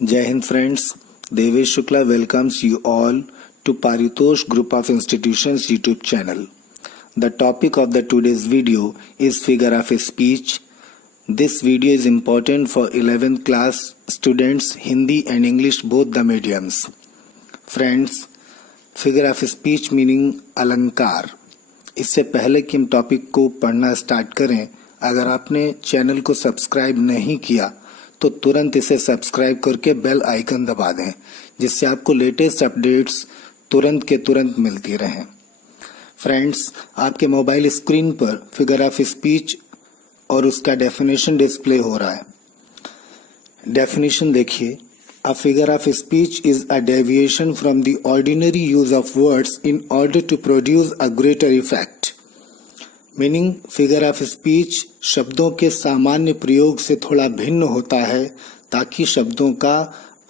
Jai Hind friends, Devesh Shukla welcomes you all to Paritosh Group of Institutions YouTube channel. The topic of the today's video is figure of speech. This video is important for 11th class students Hindi and English both the mediums. Friends, figure of speech meaning अलंकार. इससे पहले कि हम topic को पढ़ना start करें, अगर आपने चैनल को सब्सक्राइब नहीं किया तो तुरंत इसे सब्सक्राइब करके बेल आइकन दबा दें, जिससे आपको लेटेस्ट अपडेट्स तुरंत के तुरंत मिलती रहें। फ्रेंड्स, आपके मोबाइल स्क्रीन पर फिगर ऑफ स्पीच और उसका डेफिनेशन डिस्प्ले हो रहा है। डेफिनेशन देखिए, a figure of speech is a deviation from the ordinary use of words in order to produce a greater effect. Meaning, figure of speech शब्दों के सामान्य प्रयोग से थोड़ा भिन्न होता है ताकि शब्दों का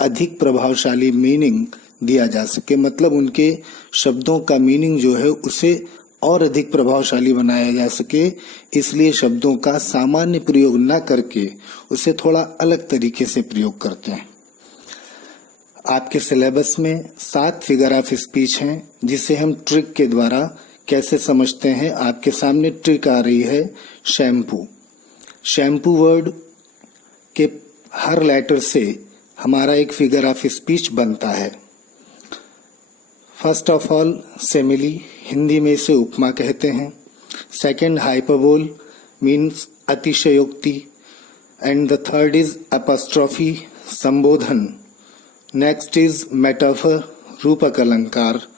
अधिक प्रभावशाली मीनिंग दिया जा सके। मतलब उनके शब्दों का मीनिंग जो है उसे और अधिक प्रभावशाली बनाया जा सके, इसलिए शब्दों का सामान्य प्रयोग न करके उसे थोड़ा अलग तरीके से प्रयोग करते हैं। आपके सिलेबस में 7 फिगर ऑफ स्पीच हैं, जिसे हम ट्रिक के द्वारा कैसे समझते हैं। आपके सामने ट्रिक आ रही है शैम्पू। शैम्पू वर्ड के हर लेटर से हमारा एक फिगर ऑफ स्पीच बनता है। First of all simile, Hindi में इसे उपमा कहते हैं। सेकंड हाइपरबोल मीन्स अतिशयोक्ति, and the third is apostrophe, संबोधन। नेक्स्ट इज मेटाफर, रूपक अलंकार,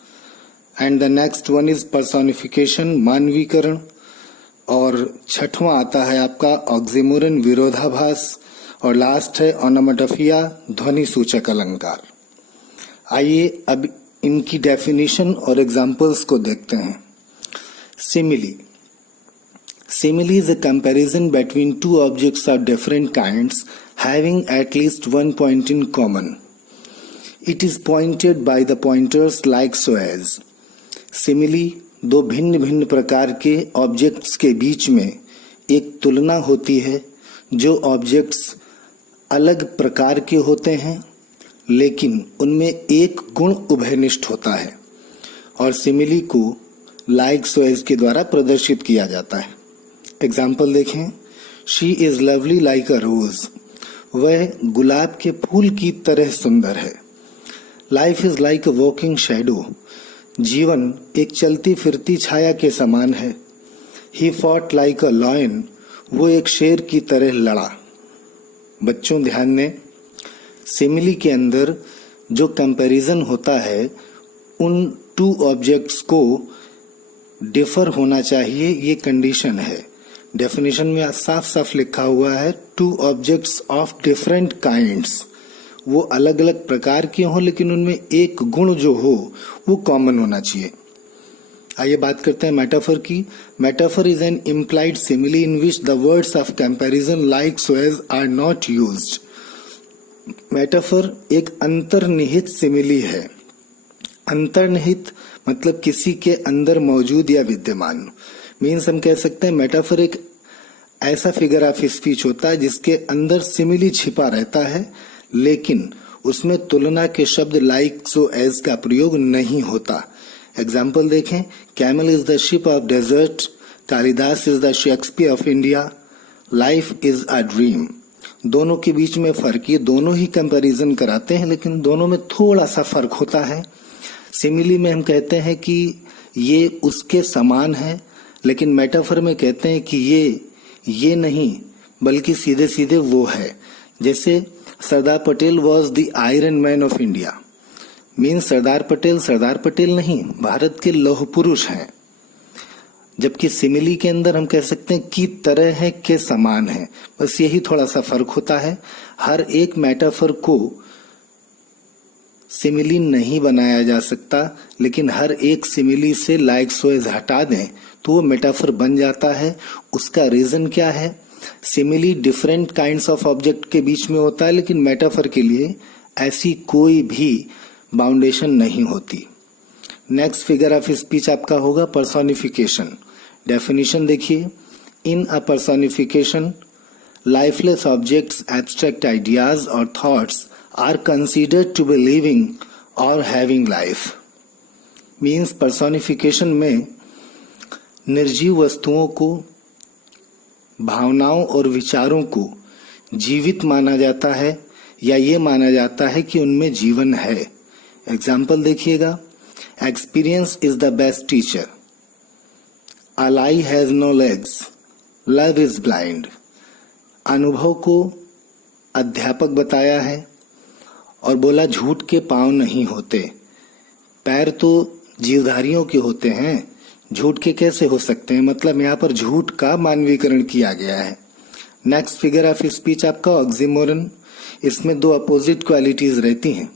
and the next one is personification, मानवीकरण, और छठवां आता है आपका ऑक्सीमोरन, विरोधाभास, और लास्ट है ओनोमेटोफिया, ध्वनि सूचक अलंकार। आइए अब इनकी डेफिनेशन और एग्जांपल्स को देखते हैं। Simile. Simile is a comparison between two objects of different kinds having at least one point in common. It is pointed by the pointers like so as. Simile दो भिन्न भिन्न प्रकार के ऑब्जेक्ट्स के बीच में एक तुलना होती है, जो ऑब्जेक्ट्स अलग प्रकार के होते हैं लेकिन उनमें एक गुण उभयनिष्ठ होता है, और सिमिली को लाइक सो एज के द्वारा प्रदर्शित किया जाता है। एग्जाम्पल देखें, she is lovely like a rose, वह गुलाब के फूल की तरह सुंदर है। Life is like a walking shadow, जीवन एक चलती फिरती छाया के समान है। He fought like a lion, वो एक शेर की तरह लड़ा। बच्चों ध्यान दें, सिमिली के अंदर जो कंपैरिजन होता है उन टू ऑब्जेक्ट्स को डिफर होना चाहिए, ये कंडीशन है। डेफिनेशन में साफ साफ लिखा हुआ है two objects of different kinds, वो अलग अलग प्रकार के हों लेकिन उनमें एक गुण जो हो वो कॉमन होना चाहिए। आइए बात करते हैं मेटाफर की। Metaphor is an implied simile in which the words of comparison like so as are not used. Metaphor एक अंतर्निहित सिमिली है। अंतर्निहित मतलब किसी के अंदर मौजूद या विद्यमान। मीन्स हम कह सकते हैं मेटाफर एक ऐसा फिगर ऑफ स्पीच होता है जिसके अंदर सिमिली छिपा रहता है, लेकिन उसमें तुलना के शब्द लाइक सो एज का प्रयोग नहीं होता। एग्जाम्पल देखें, camel is the ship of desert, Kalidas is the Shakespeare of India, life is a dream. दोनों के बीच में फर्क, ये दोनों ही कंपैरिजन कराते हैं लेकिन दोनों में थोड़ा सा फर्क होता है। सिमिली में हम कहते हैं कि ये उसके समान है, लेकिन मेटाफर में कहते हैं कि ये नहीं बल्कि सीधे सीधे वो है। जैसे Sardar Patel was the iron man of India, means Sardar Patel नहीं, भारत के लौह पुरुष हैं। जबकि सिमिली के अंदर हम कह सकते हैं की तरह है, के समान है, बस यही थोड़ा सा फर्क होता है। हर एक मेटाफर को सिमिली नहीं बनाया जा सकता, लेकिन हर एक सिमिली से लाइक सो एज हटा दें तो वो मेटाफर बन जाता है। उसका रीजन क्या है? Simile different kinds of object के बीच में होता है, लेकिन मेटाफर के लिए ऐसी कोई भी बाउंडेशन नहीं होती। नेक्स्ट फिगर ऑफ स्पीच आपका होगा पर्सोनिफिकेशन। डेफिनेशन देखिए, in a personification lifeless objects, abstract ideas और thoughts are considered to be living or having life. Means personification में निर्जीव वस्तुओं को, भावनाओं और विचारों को जीवित माना जाता है या ये माना जाता है कि उनमें जीवन है। एग्जाम्पल देखिएगा, experience is the best teacher, a lie has no legs, love is blind. अनुभव को अध्यापक बताया है और बोला झूठ के पांव नहीं होते। पैर तो जीवधारियों के होते हैं, झूठ के कैसे हो सकते हैं? मतलब यहाँ पर झूठ का मानवीकरण किया गया है। नेक्स्ट फिगर ऑफ स्पीच आपका ऑक्सीमोरन। इसमें दो अपोजिट क्वालिटीज रहती हैं।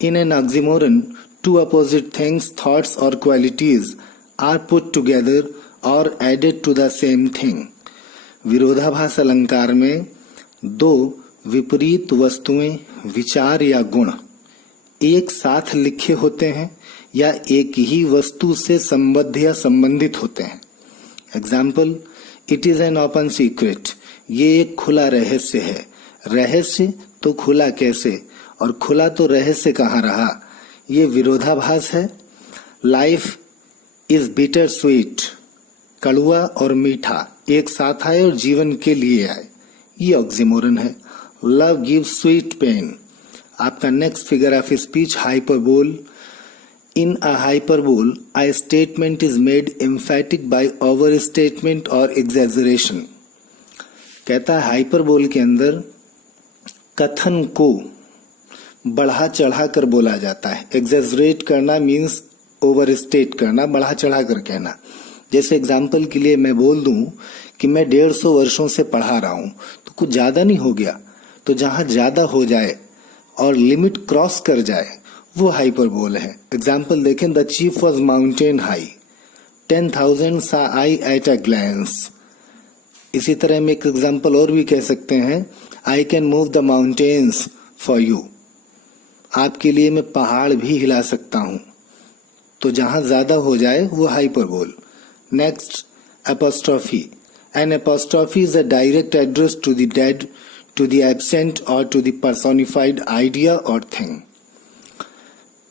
In an oxymoron two opposite things, thoughts or qualities are put together or added to the same thing. विरोधाभास अलंकार में दो विपरीत वस्तुएं, विचार या गुण एक साथ लिखे होते हैं या एक ही वस्तु से संबद्ध या संबंधित होते हैं। Example, it is an open secret, ये एक खुला रहस्य है। रहस्य तो खुला कैसे, और खुला तो रहस्य कहाँ रहा? ये विरोधाभास है। लाइफ इज बिटर स्वीट, कड़वा और मीठा एक साथ आए और जीवन के लिए आए, ये ऑक्सीमोरन है। Love gives sweet pain. आपका next figure of speech hyperbole. In a hyperbole, a statement is made emphatic by overstatement or exaggeration. कहता है हाइपरबोल के अंदर कथन को बढ़ा चढ़ा कर बोला जाता है। एग्जेजरेट करना मीन्स ओवरस्टेट करना, बढ़ा चढ़ा कर कहना। जैसे एग्जाम्पल के लिए मैं बोल दूं कि मैं 150 वर्षों से पढ़ा रहा हूं, तो कुछ ज्यादा नहीं हो गया? तो जहां ज्यादा हो जाए और लिमिट क्रॉस कर जाए वो हाइपरबोल है। एग्जाम्पल देखें, the chief was mountain high, 10,000 सा आई एट अ ग्लैंस। इसी तरह में एक एग्जाम्पल और भी कह सकते हैं, I can move the mountains for you, आपके लिए मैं पहाड़ भी हिला सकता हूं। तो जहां ज्यादा हो जाए वो hyperbole. Next, apostrophe. An apostrophe is a direct address to the dead, to the absent or to the personified idea or thing.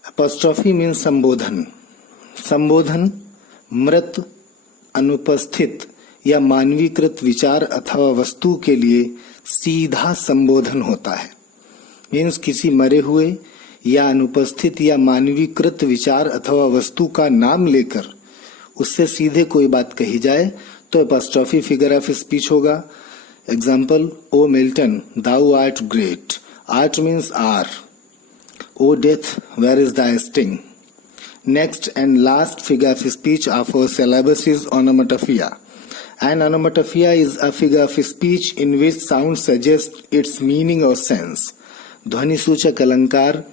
Apostrophe means संबोधन। संबोधन मृत, अनुपस्थित या मानवीकृत विचार अथवा वस्तु के लिए सीधा संबोधन होता है। मीन्स किसी मरे हुए या अनुपस्थित या मानवीकृत विचार अथवा वस्तु का नाम लेकर उससे सीधे कोई बात कही जाए तो एपोस्ट्रोफी फिगर ऑफ स्पीच होगा। Example, O Milton thou art great. Art means are. O death, where is thy sting? Next and last figure of speech of our syllabus is onomatopoeia. An onomatopoeia is a figure of speech in which sound suggests its meaning or sense. ध्वनि सूचक अलंकार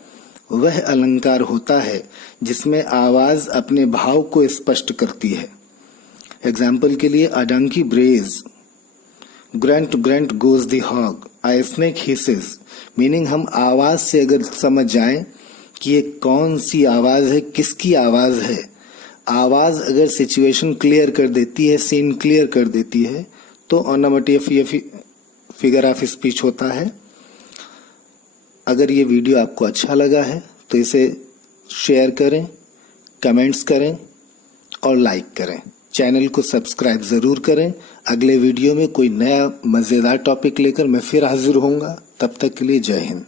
वह अलंकार होता है जिसमें आवाज अपने भाव को स्पष्ट करती है। एग्जाम्पल के लिए, a donkey brays, grunt grunt goes the hog, a snake hisses। Meaning हम आवाज से अगर समझ जाएं कि ये कौन सी आवाज है, किसकी आवाज है, आवाज अगर सिचुएशन क्लियर कर देती है, सीन क्लियर कर देती है, तो ओनोमेटोपोएia फिगर ऑफ स्पीच होता है। अगर ये वीडियो आपको अच्छा लगा है तो इसे शेयर करें, कमेंट्स करें और लाइक करें। चैनल को सब्सक्राइब जरूर करें। अगले वीडियो में कोई नया मजेदार टॉपिक लेकर मैं फिर हाजिर होऊंगा। तब तक के लिए जय हिंद।